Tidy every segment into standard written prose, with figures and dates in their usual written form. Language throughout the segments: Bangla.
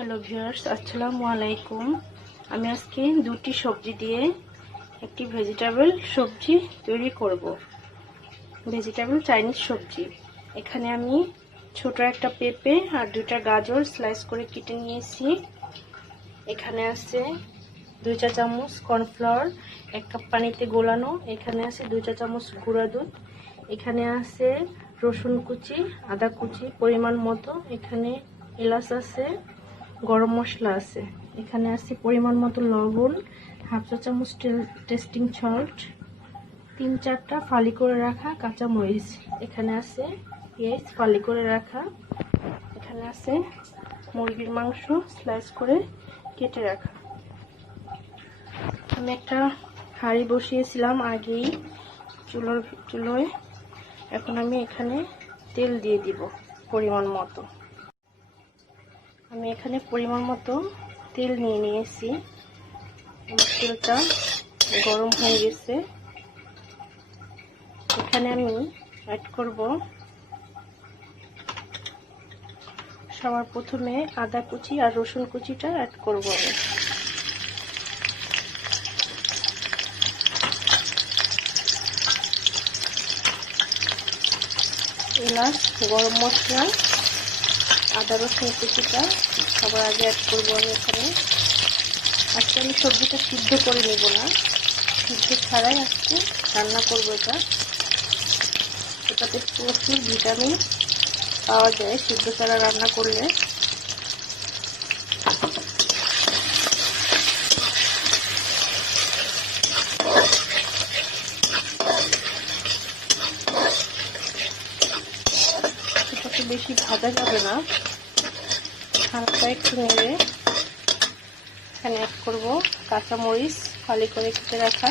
হ্যালো ভিউয়ার্স, আসসালামু আলাইকুম। আমি আজকে দুটি সবজি দিয়ে একটি ভেজিটেবল সবজি তৈরি করব। ভেজিটেবল চাইনিজ সবজি। এখানে আমি ছোট একটা পেঁপে আর দুইটা গাজর স্লাইস করে কেটে নিয়েছি। এখানে আছে 2 চা চামচ কর্নফ্লাওয়ার 1 কাপ পানিতে গোলানো। এখানে আছে 2 চা চামচ গুঁড়া দুধ। এখানে আছে রসুন কুচি, আদা কুচি পরিমাণ মতো। এখানে এলাচ আছে, গরম মশলা আছে। এখানে আছে পরিমাণ মতো লবণ, হাফ চা চামচ টেস্টিং সল্ট, 3-4টা ফালি করে রাখা কাঁচা মরিচ। এখানে আছে পেঁয়াজ ফালি করে রাখা। এখানে আছে মুরগির মাংস স্লাইস করে কেটে রাখা। আমি একটা হাঁড়ি বসিয়েছিলাম আগেই চুলোয়। এখন আমি এখানে তেল দিয়ে দিব পরিমাণ মতো। আমি এখানে পরিমাণ মতো তেল নিয়ে নিয়েছি। আমার তেলটা গরম হয়ে গেছে। এখানে আমি অ্যাড করব সবার প্রথমে আদা কুচি আর রসুন কুচিটা অ্যাড করব আমি। এলাচ, গরম মশলা, আদা রসুন কুচিটা সবার আগে অ্যাড করবো আমি এখানে। আজকে আমি সবজিটা সিদ্ধ করে নেব না, সিদ্ধ ছাড়াই আজকে রান্না করবো। এটাতে প্রচুর ভিটামিন পাওয়া যায় সিদ্ধ ছাড়া রান্না করলে। এটাকে বেশি ভাজা যাবে না, হালকা একটু নেড়ে এখানে অ্যাড করবো কাঁচা মরিচ ফালি করে কেটে রাখা।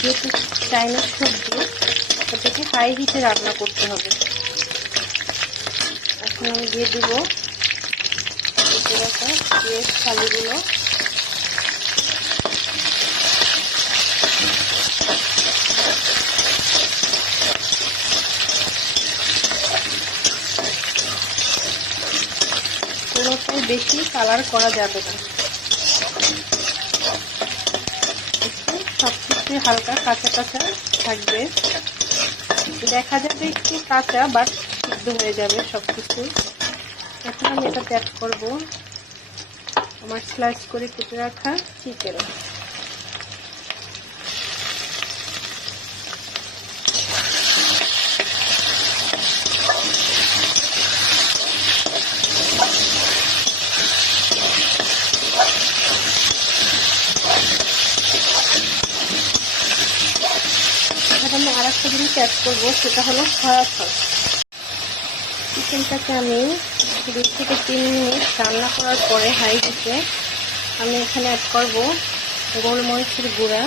যেহেতু চাইনিজ সবজি, এটাকে হাই হিটে রান্না করতে হবে। এখন আমি দিয়ে দিব কেটে রাখা পেঁয়াজ ফালিগুলো। কোনোটাই বেশি কালার করা যাবে না, সবকিছু হালকা কাঁচা কাঁচা থাকবে। দেখা যাবে একটু কাঁচা, বাট সিদ্ধ হয়ে যাবে সবকিছু। এখন আমি এটাতে অ্যাড করবো আমার স্লাইস করে কেটে রাখা চিকেন। আমি আর একটা জিনিস অ্যাড করবো, সেটা হলো সয়া সস। চিকেনটাকে আমি 2 থেকে 3 মিনিট রান্না করার পরে হাই হিটে আমি এখানে অ্যাড করবো গোলমরিচের গুঁড়া,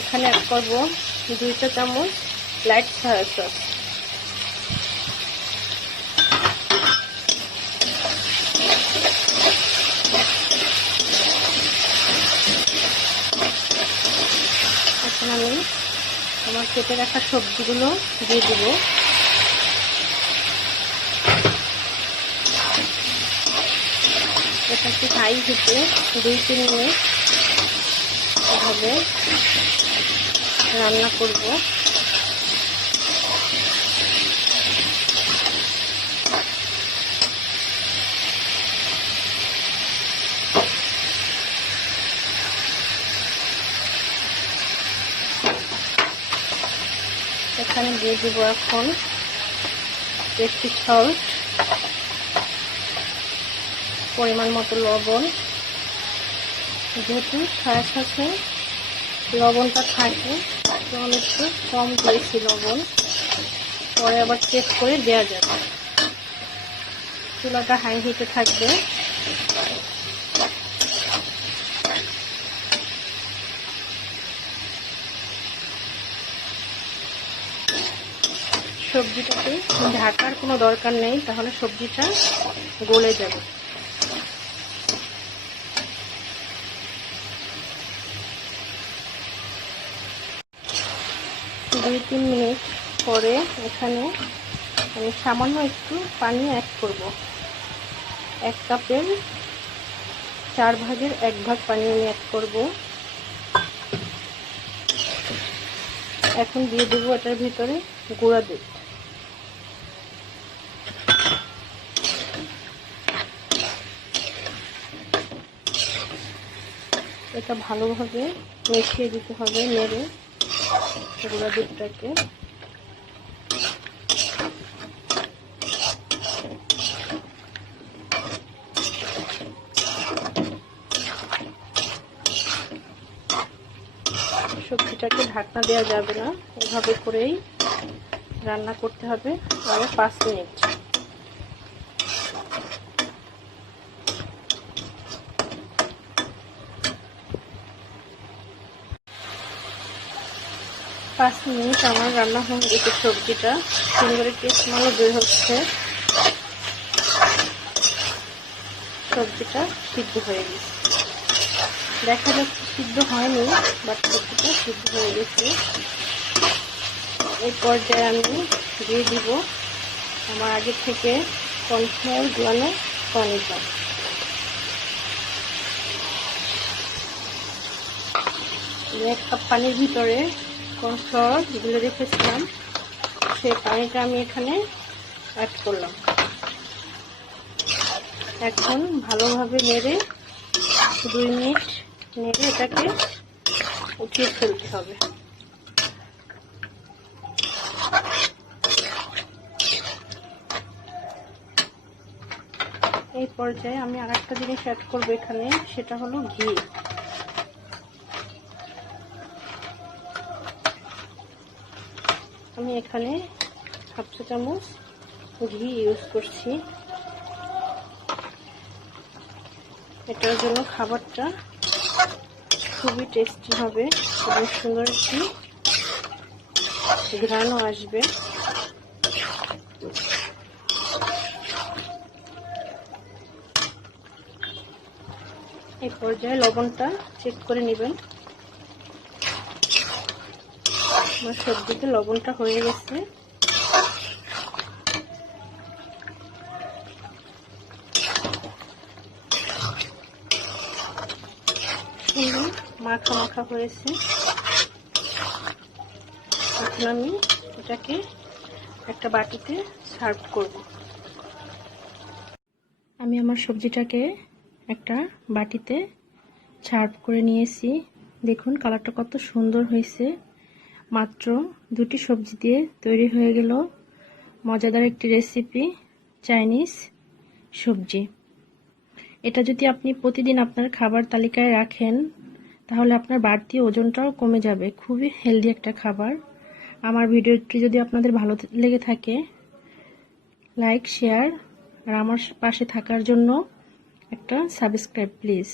এখানে অ্যাড করবো 2 চা চামচ লাইট সয়া সস। এখন আমি আমার কেটে রাখা সবজিগুলো দিয়ে দিব। এটাকে হাই হিটে 2-3 মিনিট এভাবে রান্না করব। এখানে দিয়ে দিব এখন টেস্টি সল্ট, পরিমাণ মতো লবণ। যেহেতু সয়া সসে লবণটা থাকে, তো আমি একটু কম দিয়েছি লবণ, পরে আবার চেক করে দেওয়া যাবে। চুলাটা হাই হিটে থাকবে। সবজিটাকে ঢাকার কোনো দরকার নেই, তাহলে সবজিটা গলে যাবে। দুই তিন মিনিট পরে এখানে আমি সামান্য একটু পানি অ্যাড করব। 1 কাপের 4 ভাগের 1 ভাগ পানি আমি অ্যাড করব। এখন দিয়ে দেবো এটার ভিতরে গুঁড়া দুধ। এটা ভালোভাবে মিশিয়ে দিতে হবে, নেড়ে গুঁড়া দুধটাকে। সবজিটাকে ঢাকনা দেওয়া যাবে না, এভাবে করেই রান্না করতে হবে আরো 5 মিনিট। পাঁচ মিনিট আমার রান্না হয়ে গেছে। সবজিটা সুন্দর একটি স্মেল বের হচ্ছে। সবজিটা সিদ্ধ হয়ে গেছে, দেখা যাচ্ছে সিদ্ধ হয়নি, বাট সবজিটা সিদ্ধ হয়ে গেছে। এই পর্যায়ে আমি দিয়ে দিব আমার আগে থেকে কর্নফ্লাওয়ার গুলানো পানিটা। এক কাপ পানির ভিতরে কর্নফ্লাওয়ার গুলে রেখেছিলাম, সেই পানিটা আমি এখানে অ্যাড করলাম। এখন ভালোভাবে নেড়ে 2 মিনিট নেড়ে এটাকে উঠিয়ে ফেলতে হবে। এই পর্যায়ে আমি আরেকটা জিনিস অ্যাড করব এখানে, সেটা হলো ঘি। আমি এখানে 1/2 চা চামচ ঘি ইউজ করছি। এটার জন্য খাবারটা খুবই টেস্টি হবে এবং সুন্দর একটি ঘ্রাণও আসবে। এই পর্যায়ে লবণটা চেক করে নেবেন। আমার সবজিতে লবণটা হয়ে গেছে। সুন্দর মাখা মাখা হয়েছে। এখন আমি এটাকে একটা বাটিতে সার্ভ করব। আমি আমার সবজিটাকে একটা বাটিতে সার্ভ করে নিয়েছি। দেখুন কালারটা কত সুন্দর হয়েছে। মাত্র 2টি সবজি দিয়ে তৈরি হয়ে গেল মজাদার একটি রেসিপি, চাইনিজ সবজি। এটা যদি আপনি প্রতিদিন আপনার খাবার তালিকায় রাখেন, তাহলে আপনার বাড়তি ওজনটাও কমে যাবে। খুবই হেলদি একটা খাবার। আমার ভিডিওটি যদি আপনাদের ভালো লেগে থাকে, লাইক, শেয়ার আর আমার পাশে থাকার জন্য একটা সাবস্ক্রাইব প্লিজ।